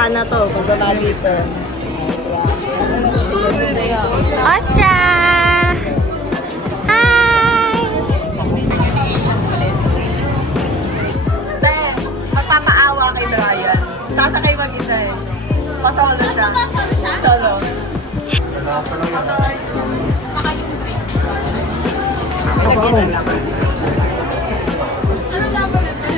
sana to. Pagbaba dito. Ostra! Hi! Te, magpapaawa kay Brian. Sasakay mag-isa eh. Pasolo siya. Solo. Baka yung break. Lagyan na lang. Ano dapat ito?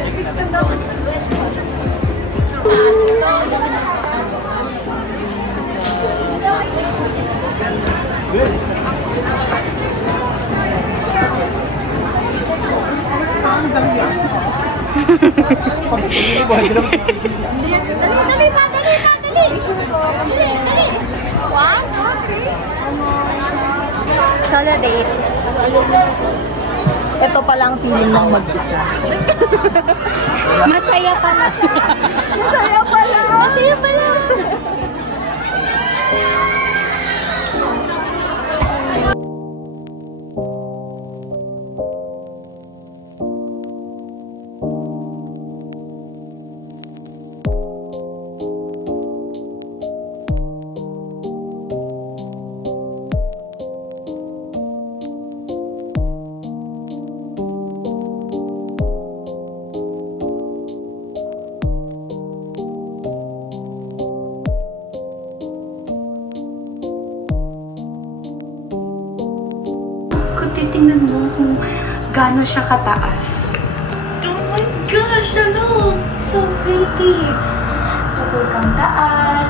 Dali pa. Dali. 1, 2, 3. Solo date. Ito pala ang feeling ng mag-isa. Masaya pala. Masaya pala. Titingnan mo kung gaano siya kataas. Oh my gosh, look! So pretty! Kapag kang daan.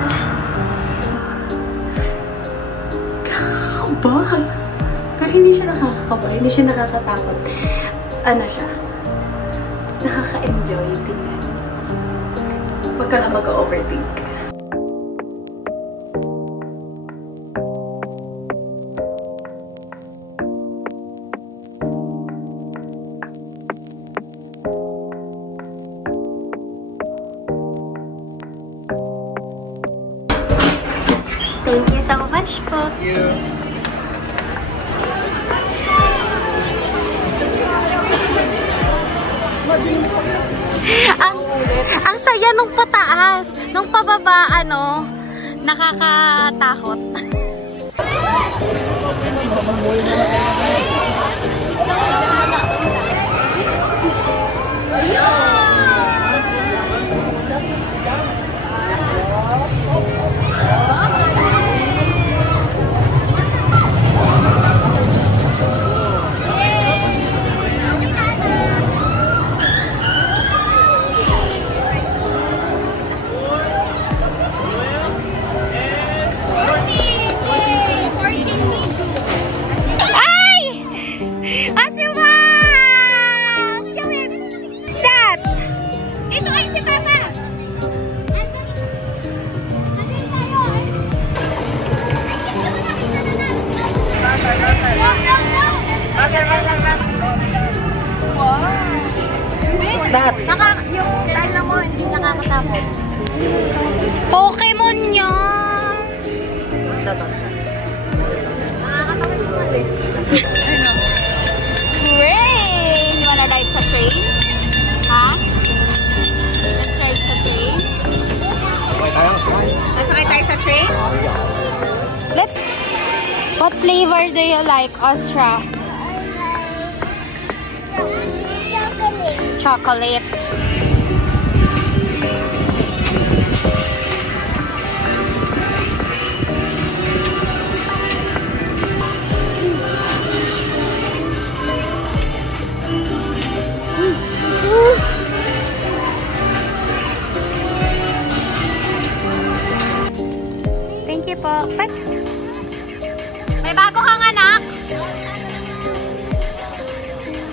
Kakabag! Pero hindi siya nakakakaba, hindi siya nakakatakot. Ano siya? Nakaka-enjoy tingnan. Huwag ka lang mag-overthink. Thank you so much po. Thank you. Ang saya nung pataas, nung pababa, ano, nakakatakot. That? Yung tala mo, hindi nakakatakot. Pokemon niya! Nakakatakot mo ulit. Train! You wanna ride sa train? Ha? Let's ride sa train? Nasakay tayo sa train? Let's... What flavor do you like, Ostra? Chocolate. Thank you po. May bago kang anak?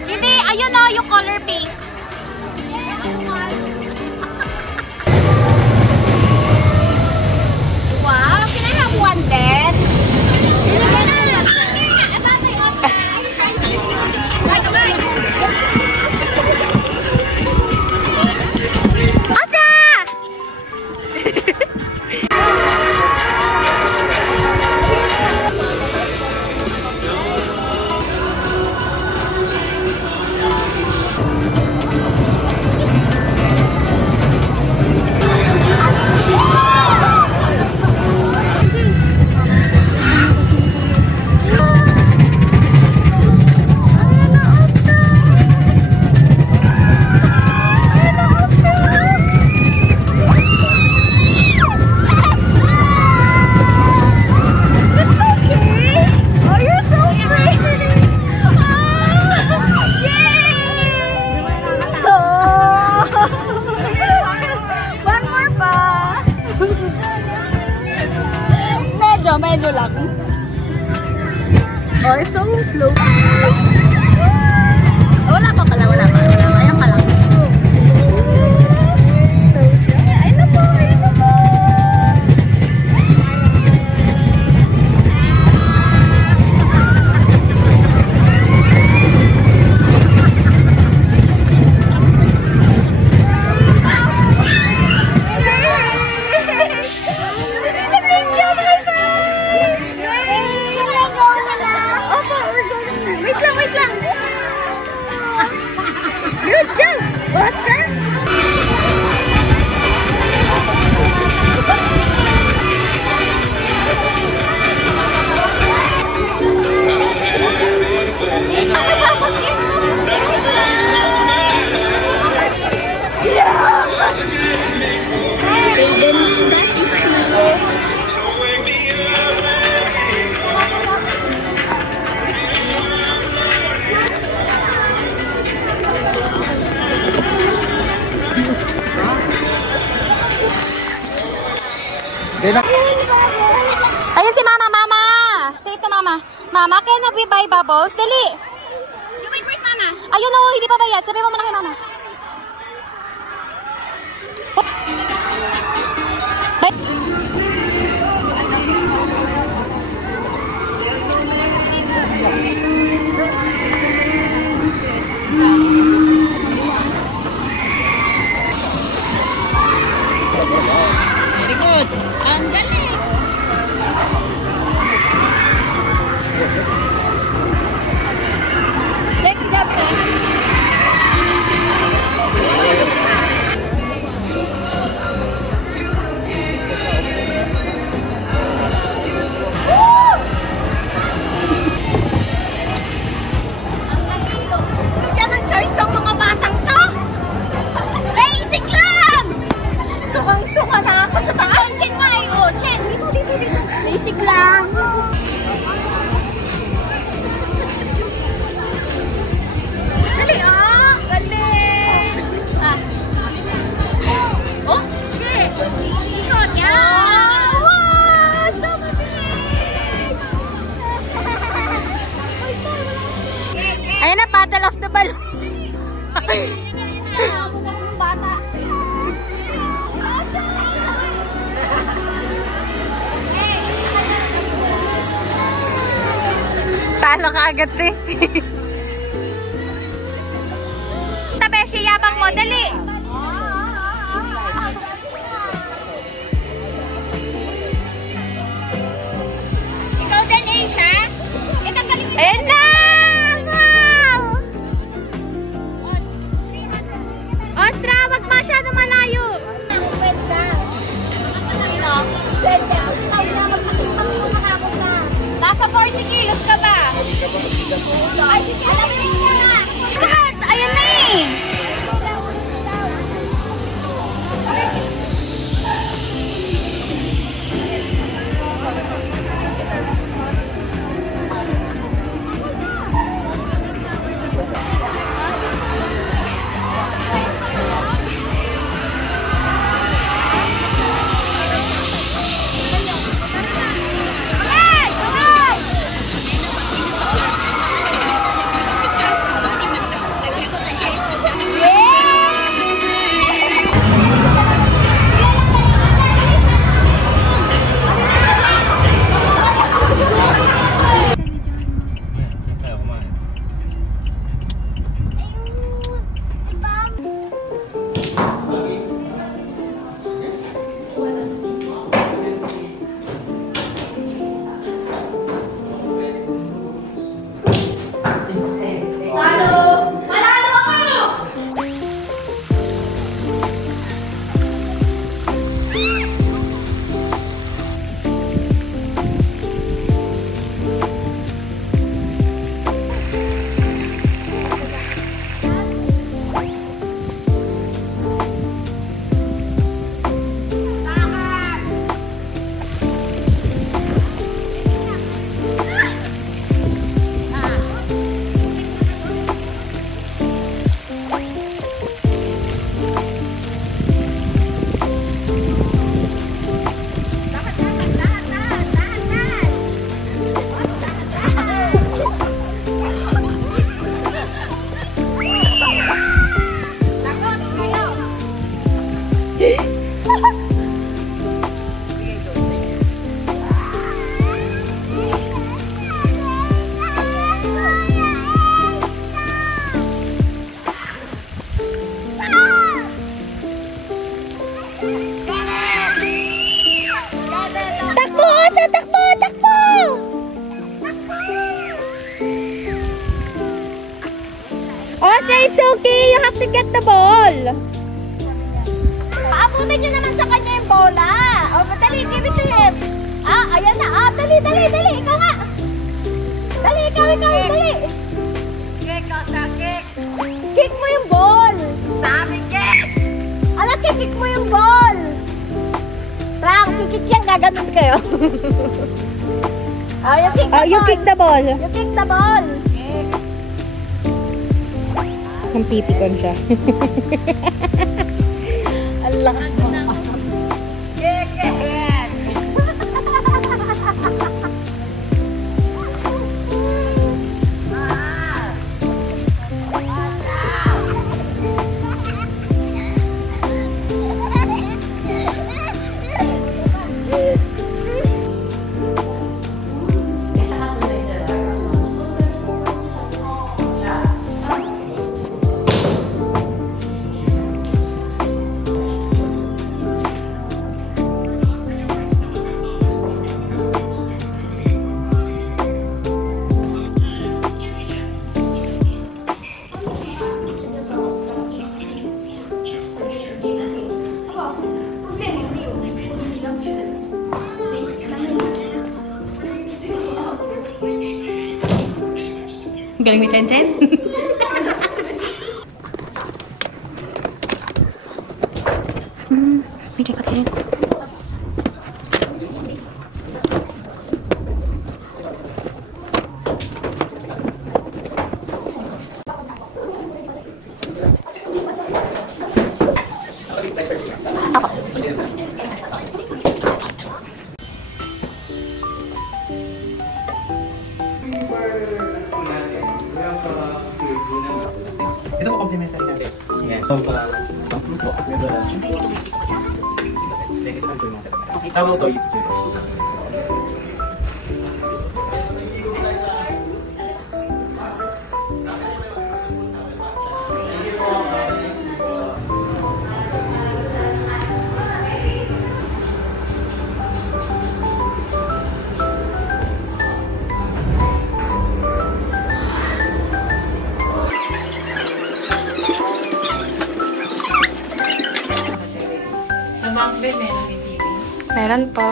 Hindi, ayun o, yung color pink. Wow, can I have one then? Ayan si Mama, Mama! Say it to Mama. Mama, can we buy bubbles? Dali! You wait first, Mama. Ayun o, hindi pa bayad. Sabi mo muna kay Mama. Very good. Ang galing. Next job po. Yan ang choice ng mga batang to. Basic lang! Sukang-suka na ako sa taas. Chen, why? Oh, Chen, dito. Basic lang. Dali, ah! Galing! Ah. Oh, sige! Ikot, yan! Wow! So Ayan na, Battle of the Balloons. bata. Talo ka agad, eh. Tabeshi, yabang mo, dali. Ikaw din, Asia? Ayan na! Wow! Ostra, wag masyado malayo. Nasa 40 kilos ka ba? Ay, sige, alam mo na. Ayan na eh. Osha, it's okay. You have to get the ball. Paabutin nyo naman sa kanya yung bola. O, dali, give it to him. Ah, ayan na. Ah, dali. Ikaw nga. Dali, ikaw, dali. Kick, Osha, kick. Kick mo yung ball. Sabi, kick. Ala, kick mo yung ball. Frank, kick yan. Gaganon kayo. Oh, you kick the ball. You kick the ball. Ang pipikon siya. Ang lakas mo. Galing ni Chen Chen. May jacket ka rin. Ito po complimentary natin. Yes. So, tawag to. Meron po.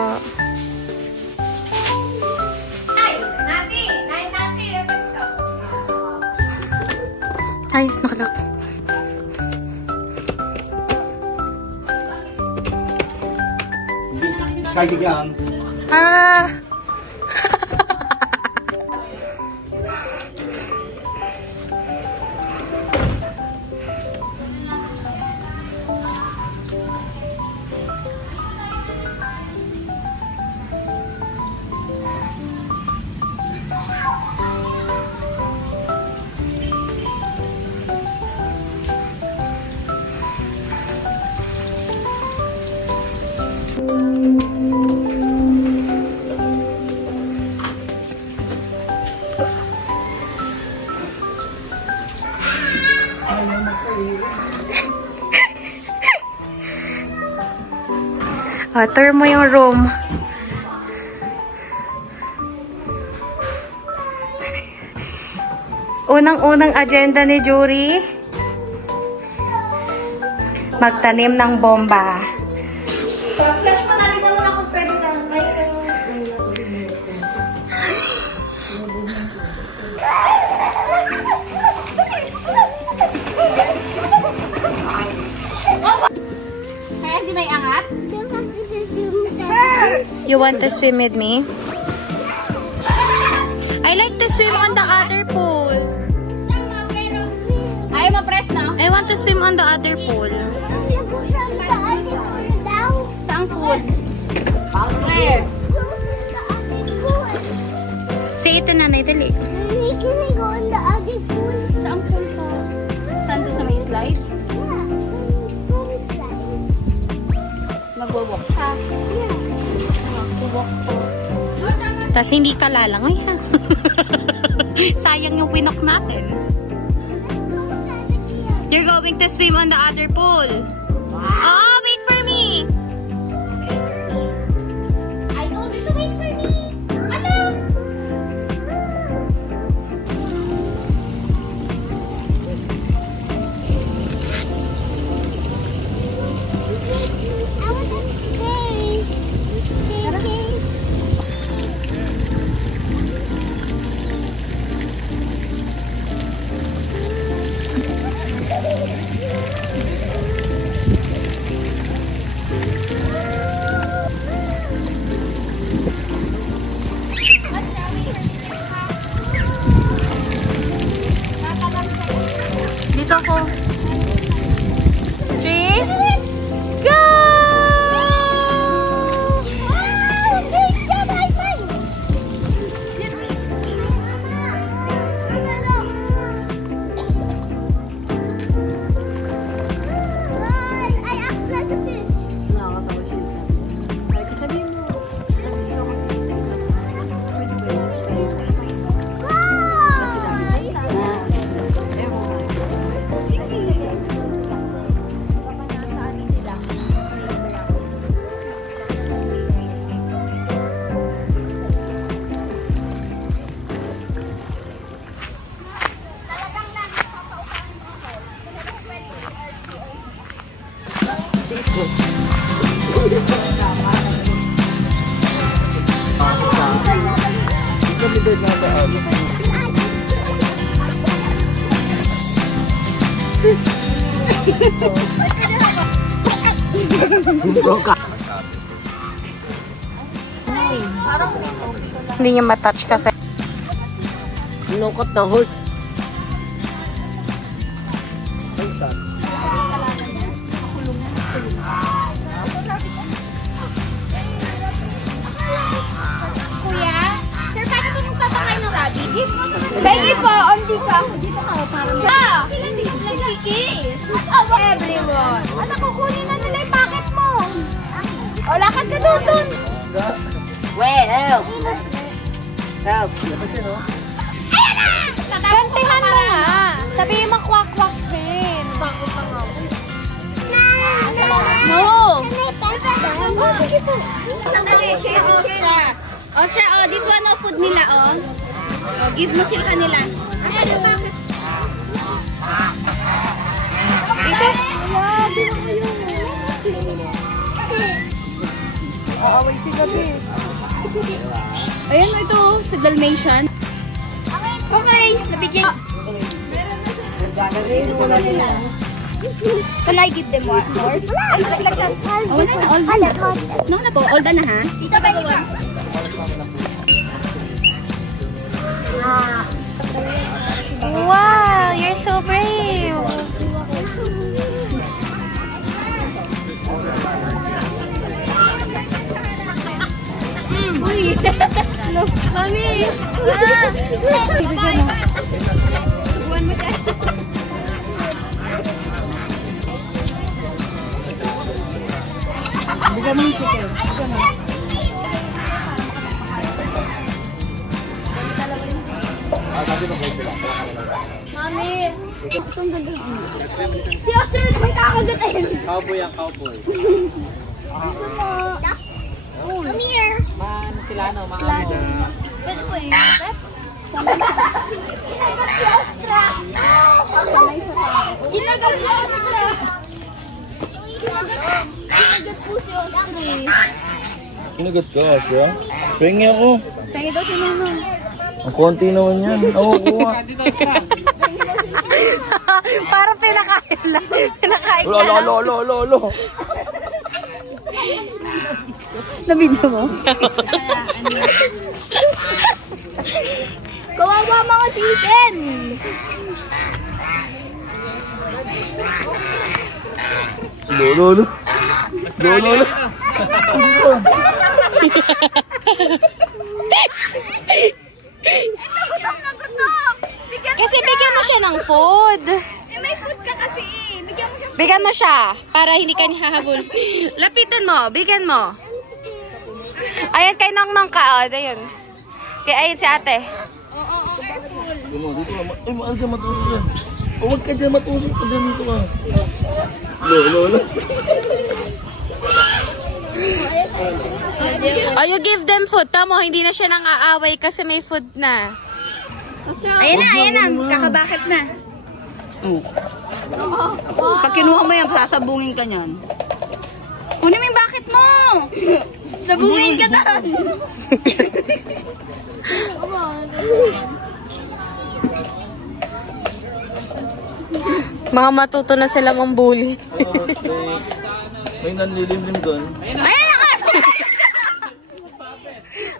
Ay, nakalak. Sky Gang. Ah! Tour mo yung room. Unang-unang agenda ni Jury, magtanim ng bomba. Flash mo natin na muna kung pwede lang. Kaya hindi may angat? You want to swim with me? I like to swim on the other pool. Ayaw mo press, no? I want to swim on the other pool. Saan pool? Where? Say ito nanay, dali. Saan pool po? Saan to sa may slide? Magwawalk ka? Magwawalk po. Tapos hindi ka lalangoy ha. Sayang yung winok natin. You're going to swim on the other pool. Oh, wait for me. I told you to wait for me. Ano? I want to stay. Dito ako. 3, go! Hindi niya matouch kasi. Nukot na host. Kuya, sir, paano po magpapakay ng rabbit? Bengi po, onti ka. Dito ka, parang sila dito nag-kiss. Everyone. Ano, kukunin na nila yung packet mo. O, lakad ka doon. Wait, help! Help! Ayan na! Gantihan mo nga. Sabihin mo kwak-kwak din. No! Sandali, siya yung Ostra. Ostra, oh, this one of food nila, oh. Oh, give mo sila kanila. Ayan yung packet. Ayan na ito, sa Dalmatian. Okay, nabigyan. Can I give them more? No na po, all done na ha? Dito ba yun? Wow, you're so brave. Mami! Buwan mo dyan. Bigyan mo yung chicken. Mami! Si Ostra na naman kakagatin! Cowboy ang cowboy. Gusto mo? Come here! Maano sila, no? Maano. Pwede po eh. Ginagat si Ostra! Ginagat si Ostra! Ginagat po si Ostra eh. Kinagat ka, Asya? Pengi ako. Pengi daw si Mama. Ang konti naman yan. Ako, kuha. Parang pinakain lang. Pinakain ka lang. Lolo. Nabidyo mo? Kawawa mga chicken! Lolo. Ito, gutom na gutom! Kasi bigyan mo siya ng food. May food ka kasi eh. Bigyan mo siya para hindi ka nihahabol. Lapitan mo, bigyan mo. Ayan kay Nong ka, oh, ayun. Kaya ayun si ate. Dito ka. Ay, mahal ka matusok yan. Huwag ka dyan matusok ka dyan dito ka. Lolo. Oh, you give them food. Tamo, hindi na siya nang aaway kasi may food na. Ayan na. Kakabakit na. Pag kinuha mo yan, sasabungin ka niyan. Kunin mo yung bakit mo! Sabungin ka na! Mga matuto na sila mambuli. May nanlilimlim doon. Ayan na ka!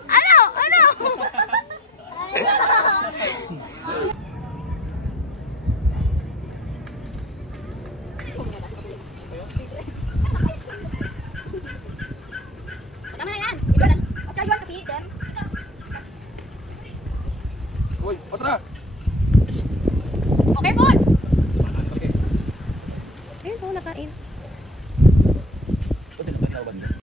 Ano? Tama na yan! Oscar, you want to feed them? Uy, Ostra! Okay, Paul! Ayun po, nakain. Pwede na pagkawan niya.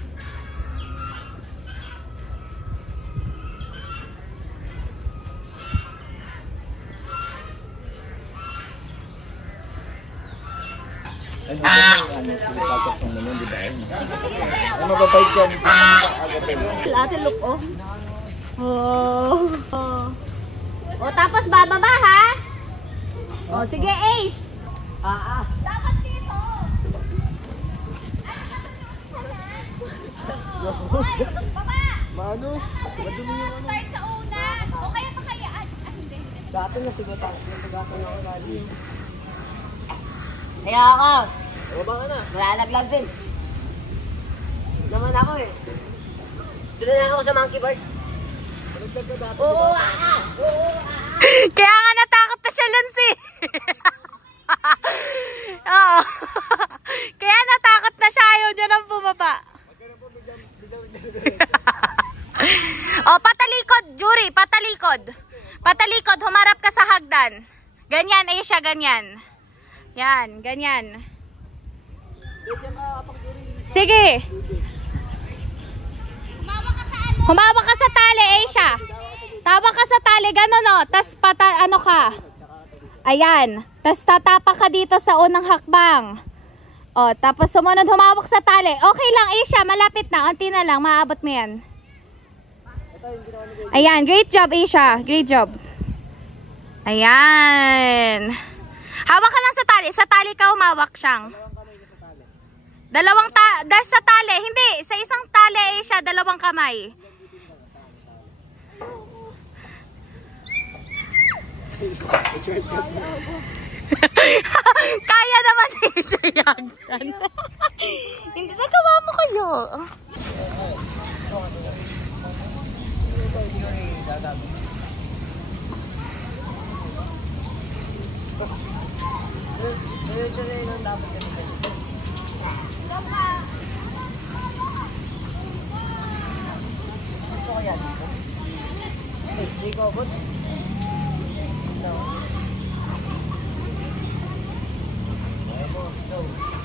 Ay, tapos ng naman, di ba? Ay, mababait yan. Ate, look, oh. Oh, tapos bababa, ha? Oh, sige, Ace. Dapat dito! Baba! Mano? Madumi yung ano. Start sa una! O kaya pa kaya? Hindi. Dati na siguro tayo. Nagagawa ko na ako lagi. Kaya ako. Malalaglag din. Naman ako eh. Doon na ako sa monkey bar. Oo. Kaya nga natakot na siya, Lancy. Oo. Kaya natakot na siya. Ayaw niya nang bumaba. Oh, patalikod, Jury. Patalikod. Patalikod. Humarap ka sa hagdan. Ganyan, Asia. Ganyan. Yan. Ganyan. Sige. Humawa ka sa tali, Asia. Tawa ka sa tali, gano'n o. Tas ano ka. Ayan. Tas tatapak ka dito sa unang hakbang. O, tapos sumunod humawak sa tali. Okay lang, Asia. Malapit na. Unti na lang. Maabot mo yan. Ayan. Great job, Asia. Great job. Ayan. Hawak ka lang sa tali. Sa tali ka humawak siyang. Sa tali. Hindi. Sa isang tali, Asia. Dalawang kamay. Kaya naman siya yan. Hindi, nagawa mo kayo.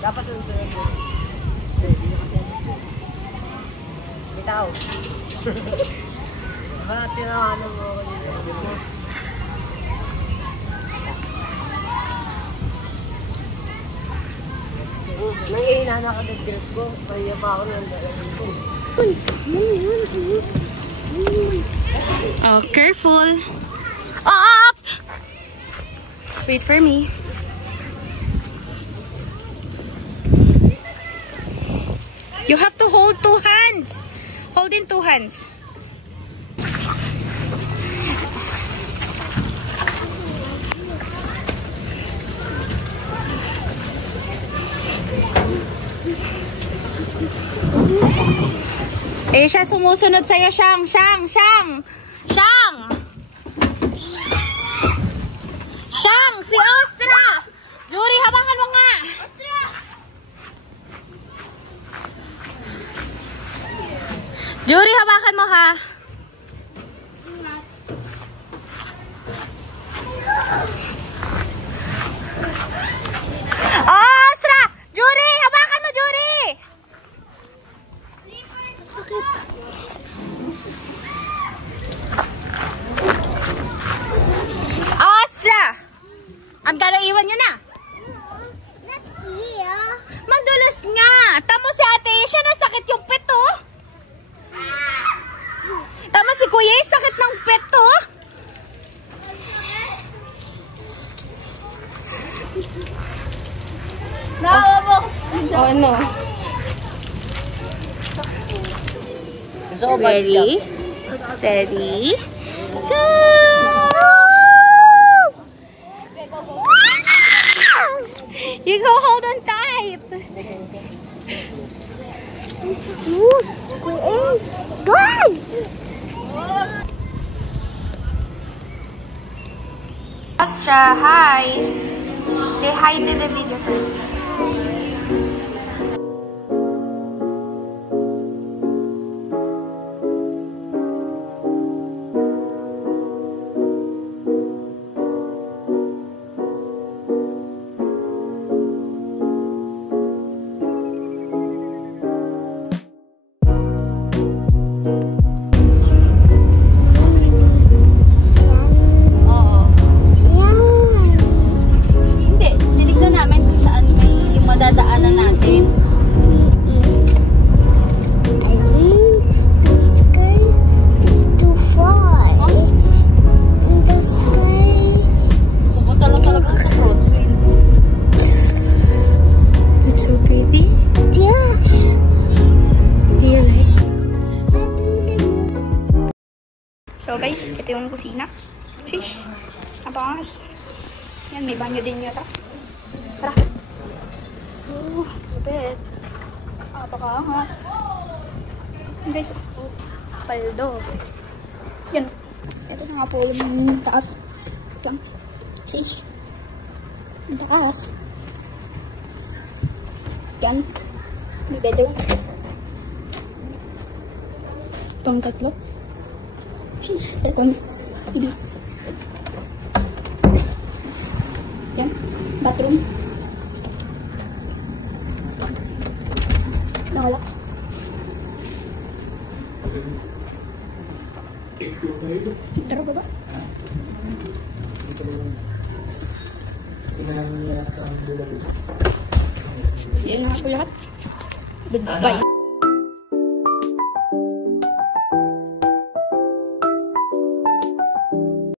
Dapat yung sunod. Bitaw. Bakit tinawanan mo ako dito? Nangihina na ka ng grip ko. Pahiya pa ako ng lalagin ko. Oh, careful. Oops! Wait for me. You have to hold two hands. Hold in two hands. Siya sumusunod sa'yo, Shang. Shang! Shang! Si Ostra! Jury, hawakan mo nga! Ostra! Jury, hawakan mo ha. Ostra! Jury, hawakan mo, Jury! Ostra! I'm gonna iwan nyo na. Not here. Magdulas nga. Tamo si Ate Asia, nasakit yung peto. Tama si Kuya, sakit ng peto. Oh, ano? Ready? Steady. Go! You go hold on tight. Go! Astra, hi. Say hi to the video first. So guys, ito yung kusina. Fish. Abangas. Yan, may banyo din yata. Tara. Oh, lapit. Napakaangas. Yan guys, oh, paldo. Yan. Ito na nga po yung taas. Yan. Sheesh. Ang taas. Yan. May bedroom. Itong tatlo. Sheesh. Itong TV. Yan. Bathroom. Nakalak. Tara baba. Yan na po lahat. Goodbye.